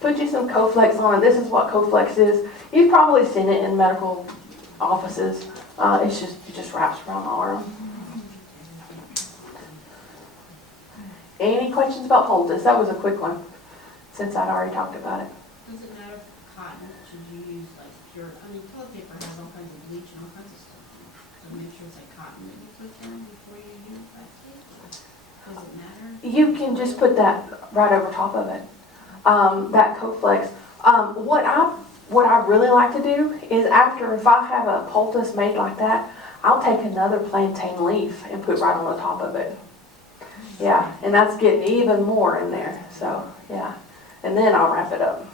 put you some Coflex on it. This is what Coflex is. You've probably seen it in medical offices. It just wraps around the arm. Any questions about poultice? That was a quick one, since I'd already talked about it. Does it matter if cotton, should you use like pure, I mean, toilet paper has all kinds of bleach and all kinds of stuff in it. So make sure it's like cotton that you put down before you use plastic, or does it matter? You can just put that right over top of it, that Coflex. What I really like to do is after, if I have a poultice made like that, I'll take another plantain leaf and put right on the top of it. Yeah, and that's getting even more in there, so, yeah. And then I'll wrap it up.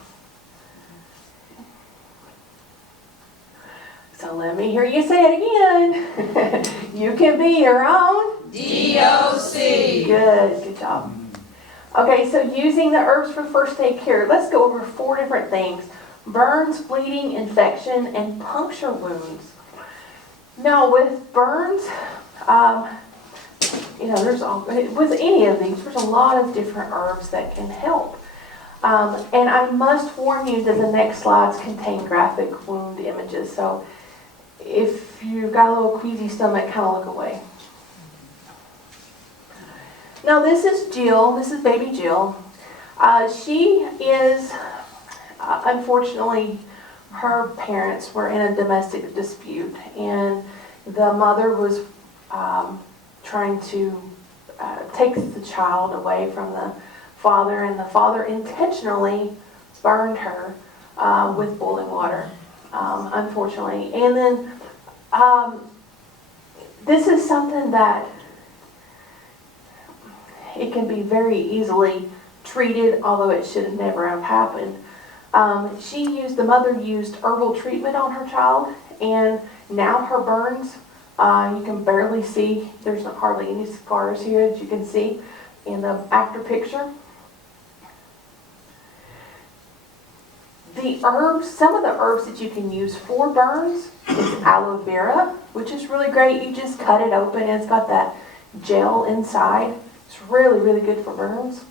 So let me hear you say it again. You can be your own DOC. Good job. Okay, so using the herbs for first aid care, let's go over 4 different things. Burns, bleeding, infection, and puncture wounds. Now with burns, with any of these, there's a lot of different herbs that can help. And I must warn you that the next slides contain graphic wound images, so if you've got a little queasy stomach, kind of look away. Now this is Jill, this is baby Jill. She is, unfortunately, her parents were in a domestic dispute, and the mother was trying to take the child away from the father, and the father intentionally burned her with boiling water, unfortunately. And then this is something that it can be very easily treated, although it should never have happened. The mother used herbal treatment on her child, and now her burns, you can barely see, there's hardly any scars here, as you can see in the after picture. The herbs, some of the herbs that you can use for burns is aloe vera, which is really great. You just cut it open, and it's got that gel inside. It's really, really good for burns.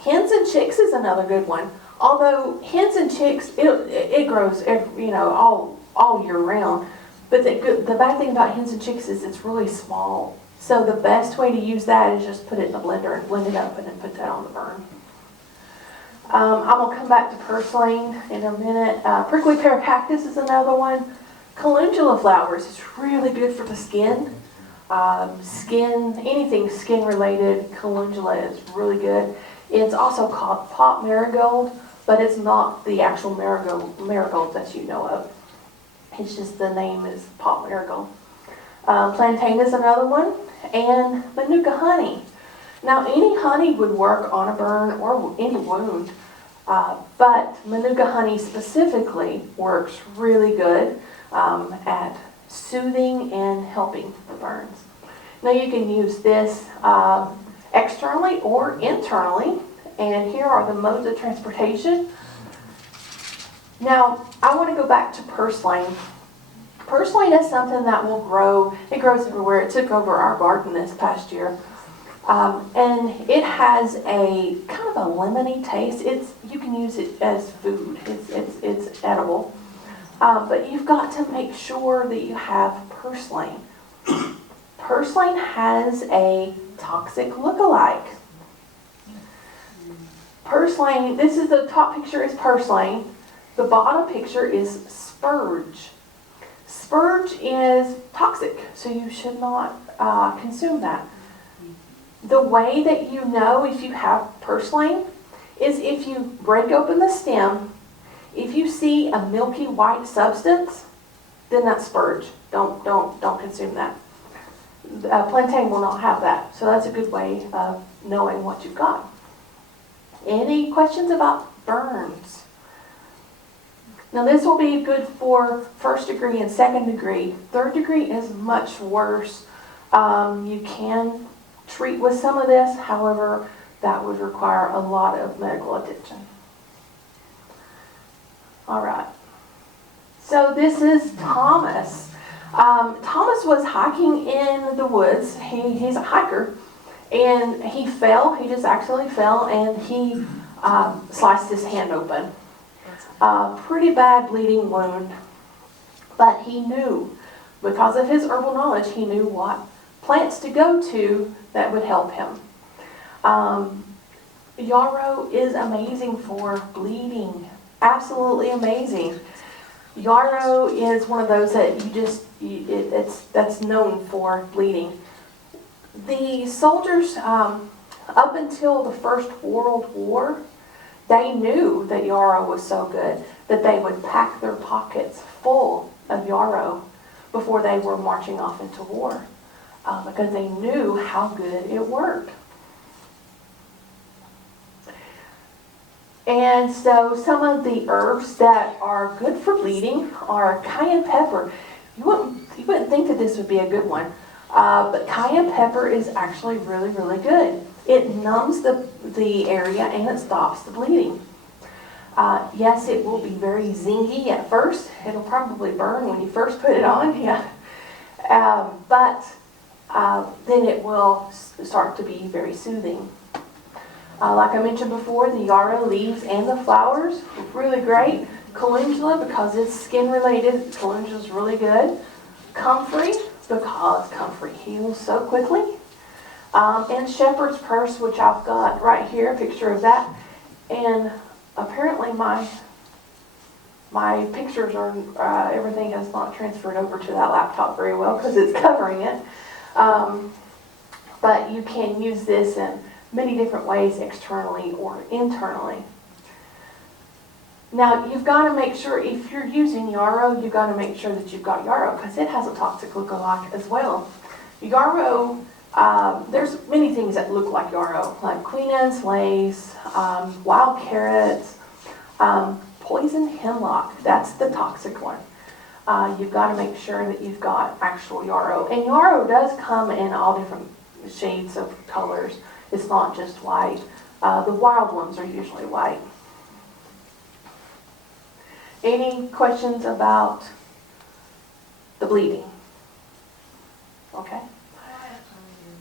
Hens and chicks is another good one. Although hens and chicks, it grows all year round. But the bad thing about hens and chicks is it's really small. So the best way to use that is just put it in the blender and blend it up and then put that on the burn. I'm going to come back to purslane in a minute. Prickly pear cactus is another one. Calendula flowers is really good for the skin. Anything skin related, calendula is really good. It's also called pot marigold, but it's not the actual marigold that you know of. It's just the name is pot marigold. Plantain is another one, and manuka honey. Now any honey would work on a burn or any wound, but manuka honey specifically works really good at soothing and helping the burns. Now you can use this externally or internally, and here are the modes of transportation. Now I want to go back to purslane. Purslane is something that will grow. It grows everywhere. It took over our garden this past year. And it has a kind of a lemony taste. You can use it as food. It's edible. But you've got to make sure that you have purslane. Purslane has a toxic look-alike. Purslane, this is the top picture is purslane. The bottom picture is spurge. Spurge is toxic, so you should not consume that. The way that you know if you have purslane is if you break open the stem, if you see a milky white substance, then that's spurge. Don't consume that. Plantain will not have that, so that's a good way of knowing what you've got. Any questions about burns? Now this will be good for 1st degree and 2nd degree. 3rd degree is much worse. You can treat with some of this, however, that would require a lot of medical attention. All right. So this is Thomas. Thomas was hiking in the woods. He's a hiker, and he fell. He just accidentally fell, and he sliced his hand open. Pretty bad bleeding wound, but he knew, because of his herbal knowledge, he knew what plants to go to that would help him. Yarrow is amazing for bleeding. Absolutely amazing. Yarrow is one of those that that's known for bleeding. The soldiers, up until the First World War, they knew that yarrow was so good that they would pack their pockets full of yarrow before they were marching off into war, because they knew how good it worked. And so some of the herbs that are good for bleeding are cayenne pepper. You wouldn't think that this would be a good one, but cayenne pepper is actually really, really good. It numbs the area and it stops the bleeding. Yes, it will be very zingy at first. It'll probably burn when you first put it on, yeah. But then it will start to be very soothing. Like I mentioned before, the yarrow leaves and the flowers are really great. Calendula, because it's skin related, calendula is really good. Comfrey, because comfrey heals so quickly. And shepherd's purse, which I've got right here, a picture of that. And apparently my pictures are, everything has not transferred over to that laptop very well because it's covering it. But you can use this in many different ways, externally or internally. Now, you've got to make sure, if you're using yarrow, you've got to make sure that you've got yarrow because it has a toxic lookalike as well. Yarrow, there's many things that look like yarrow, like Queen Anne's lace, wild carrots, poison hemlock. That's the toxic one. You've got to make sure that you've got actual yarrow. And yarrow does come in all different shades of colors. It's not just white. The wild ones are usually white. Any questions about the bleeding? Okay.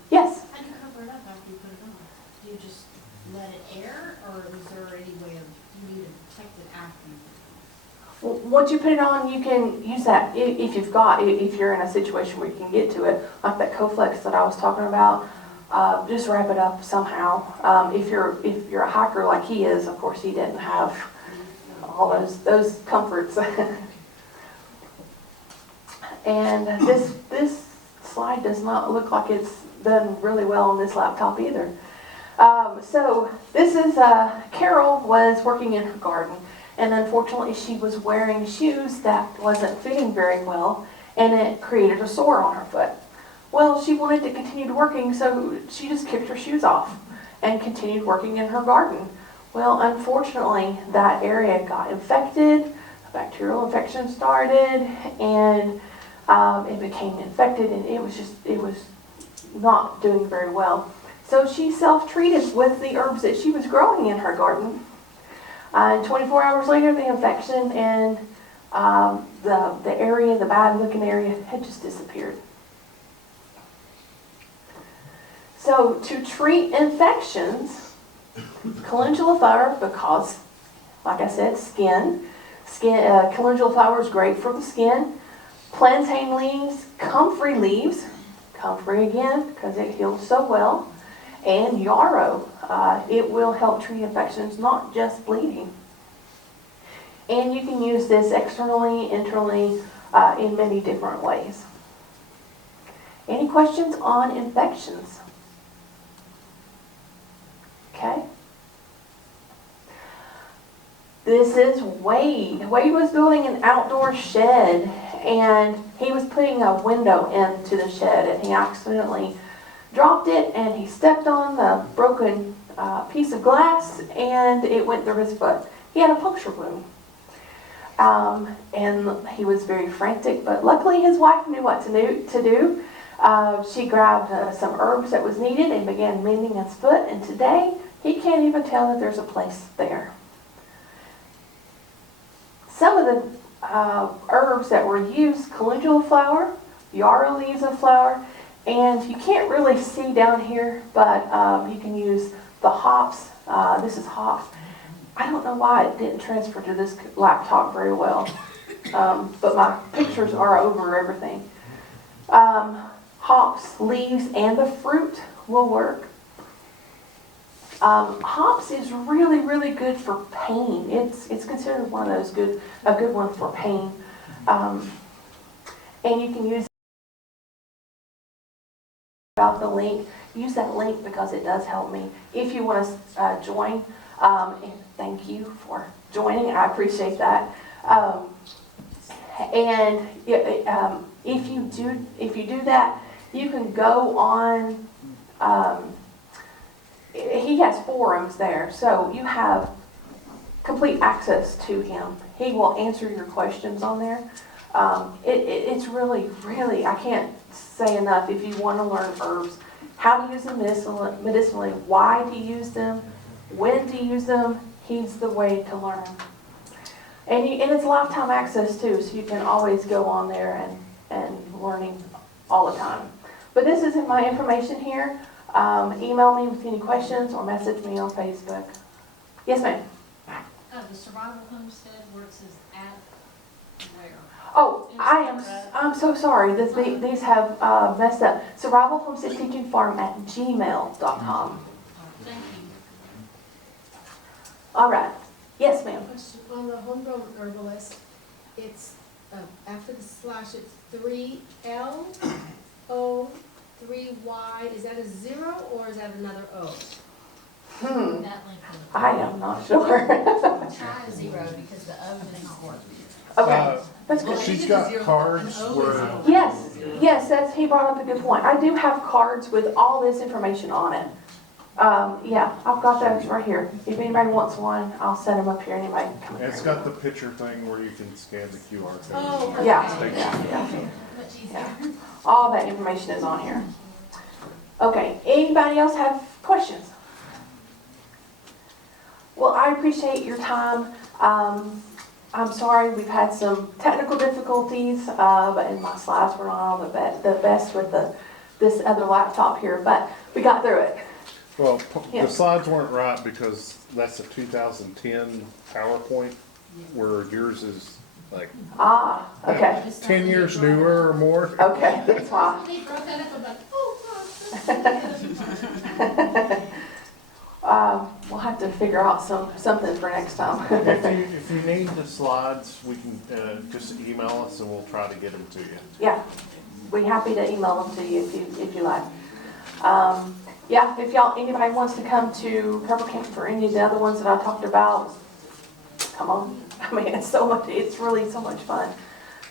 Yes? How do you cover it up after you put it on? Do you just let it air, or is there any way of, you need to protect it after you put it on? Well, once you put it on, you can use that if you're in a situation where you can get to it, like that Coflex that I was talking about. Just wrap it up somehow. If you're a hiker like he is, of course he didn't have all those comforts. And this slide does not look like it's done really well on this laptop either. So this is Carol was working in her garden, and unfortunately she was wearing shoes that wasn't fitting very well, and it created a sore on her foot. Well, she wanted to continue working, so she just kicked her shoes off and continued working in her garden. Well, unfortunately, that area got infected, a bacterial infection started, and it became infected, and it was not doing very well. So she self-treated with the herbs that she was growing in her garden. 24 hours later, the infection and the area, the bad-looking area, had just disappeared. So to treat infections, calendula flower, because, like I said, calendula flower is great for the skin. Plantain leaves, comfrey leaves, comfrey again, because it heals so well. And yarrow, it will help treat infections, not just bleeding. And you can use this externally, internally, in many different ways. Any questions on infections? Okay. This is Wade. Wade was building an outdoor shed, and he was putting a window into the shed, and he accidentally dropped it, and he stepped on the broken piece of glass, and it went through his foot. He had a puncture wound. And he was very frantic, but luckily his wife knew what to do. She grabbed some herbs that was needed and began mending his foot, and today he can't even tell that there's a place there. Some of the herbs that were used, calendula flower, yarrow leaves of flower, and you can't really see down here, but you can use the hops. This is hops. I don't know why it didn't transfer to this laptop very well, but my pictures are over everything. Hops, leaves, and the fruit will work. Hops is really, really good for pain. It's considered one of those a good one for pain. And you can use about the link. Use that link because it does help me. If you want to join, and thank you for joining. I appreciate that. And if you do that, you can go on. He has forums there, so you have complete access to him. He will answer your questions on there. It's really, really, I can't say enough. If you want to learn herbs, how to use them medicinally, why to use them, when to use them, he's the way to learn. And it's lifetime access too, so you can always go on there and learning all the time. But this is my information here. Email me with any questions or message me on Facebook. Yes, ma'am. The Survival Homestead, where it says at where? Oh, I'm so sorry. These have messed up. Survivalhomesteadteachingfarm at gmail.com. Thank you. All right. Yes, ma'am. Question on the homegrown herbalist, it's, after the slash, it's 3L, O, 3Y. Is that a 0 or is that another O? That link on the. I am not sure. Try a 0 because the O does not work. Okay, that's good. She's got cards where, Yes, he brought up a good point. I do have cards with all this information on it. Yeah, I've got those right here. If anybody wants one, I'll set them up here. Anybody come here. it's got the picture thing where you can scan the QR code. Oh, perfect. Yeah. All that information is on here. Okay, anybody else have questions? Well, I appreciate your time. I'm sorry we've had some technical difficulties, and my slides were not all the best with this other laptop here, but we got through it. Well, Yeah. the slides weren't right because that's a 2010 PowerPoint, where yours is like Okay, 10 years newer or more. okay, that's why. They brought that up about, We'll have to figure out something for next time. If you need the slides, we can just email us and we'll try to get them to you. Yeah, we're happy to email them to you if you like. Yeah, if anybody wants to come to Herbal Camp for any of the other ones that I talked about, come on. I mean, it's really so much fun.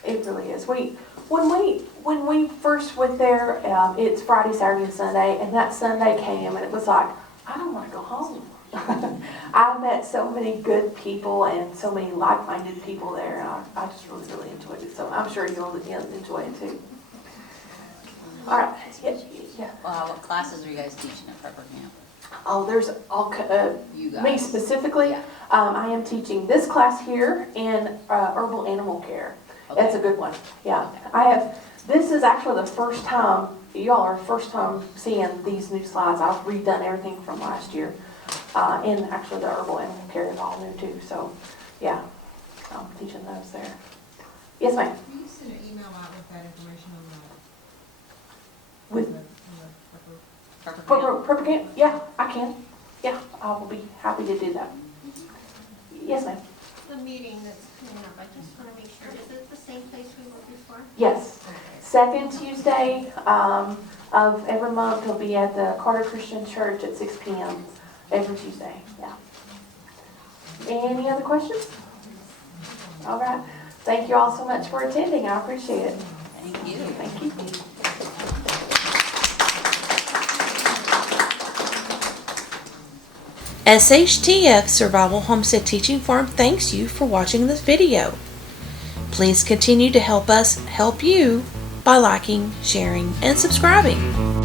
It really is. When we first went there, it's Friday, Saturday, and Sunday, and that Sunday came and it was like, I don't want to go home. I met so many good people and so many like-minded people there, and I just really, really enjoyed it. So I'm sure you'll enjoy it too. All right. Yeah. Well, what classes are you guys teaching at Prepper Camp? Oh, there's all You guys. me specifically. Yeah. I am teaching this class here in herbal animal care. That's a good one. Yeah, this is actually the first time, y'all are first time seeing these new slides. I've redone everything from last year. And actually the herbal animal care is all new too. So, yeah, I'm teaching those there. Yes, ma'am. Will you send an email out with that information on the, With Prepper Camp? Prepper Camp? Yeah, I can. Yeah, I will be happy to do that. Yes, ma'am. the meeting that's coming up? I just want to make sure, is it the same place we were before? Yes. Second Tuesday of every month, it'll be at the Carter Christian Church at 6 p.m. every Tuesday. Yeah. Any other questions? All right. Thank you all so much for attending. I appreciate it. Thank you. Thank you. S.H.T.F. Survival Homestead Teaching Farm thanks you for watching this video. Please continue to help us help you by liking, sharing, and subscribing.